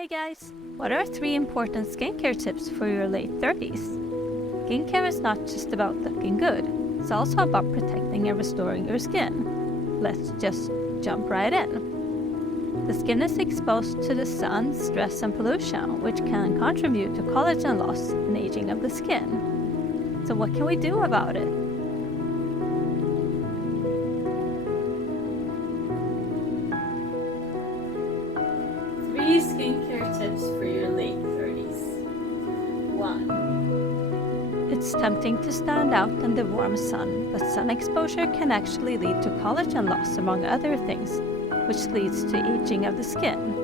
Hey guys! What are 3 important skincare tips for your late 30s? Skincare is not just about looking good, it's also about protecting and restoring your skin. Let's just jump right in. The skin is exposed to the sun, stress and pollution, which can contribute to collagen loss and aging of the skin. So what can we do about it? Skincare tips for your late 30s. 1. It's tempting to stand out in the warm sun, but sun exposure can actually lead to collagen loss among other things, which leads to aging of the skin.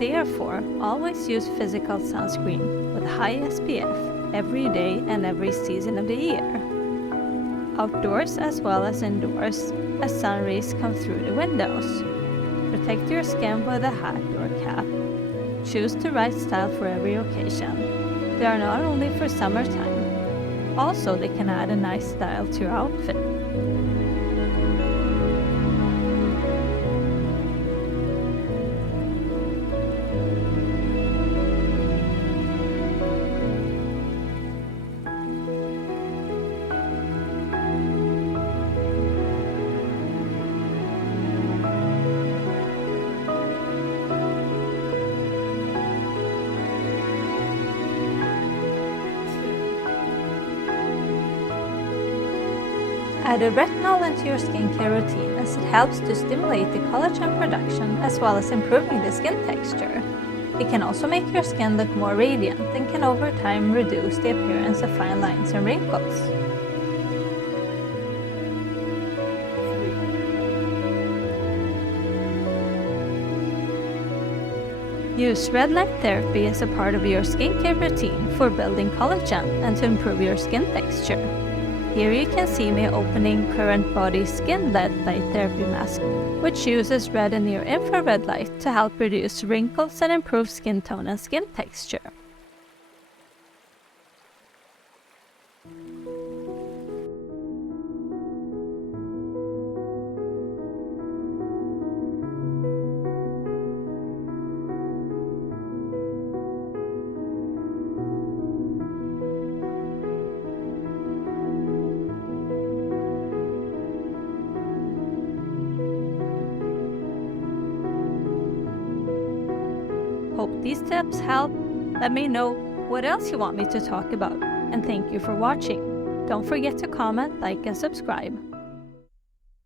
Therefore, always use physical sunscreen with high SPF every day and every season of the year. Outdoors as well as indoors, as sun rays come through the windows. Protect your skin with a hat or cap. Choose the right style for every occasion. They are not only for summertime. Also, they can add a nice style to your outfit. Add a retinol into your skincare routine as it helps to stimulate the collagen production as well as improving the skin texture. It can also make your skin look more radiant and can over time reduce the appearance of fine lines and wrinkles. Use red light therapy as a part of your skincare routine for building collagen and to improve your skin texture. Here you can see me opening Current Body Skin LED Light Therapy Mask, which uses red and near infrared light to help reduce wrinkles and improve skin tone and skin texture. Hope these tips help. Let me know what else you want me to talk about. And thank you for watching. Don't forget to comment, like, and subscribe.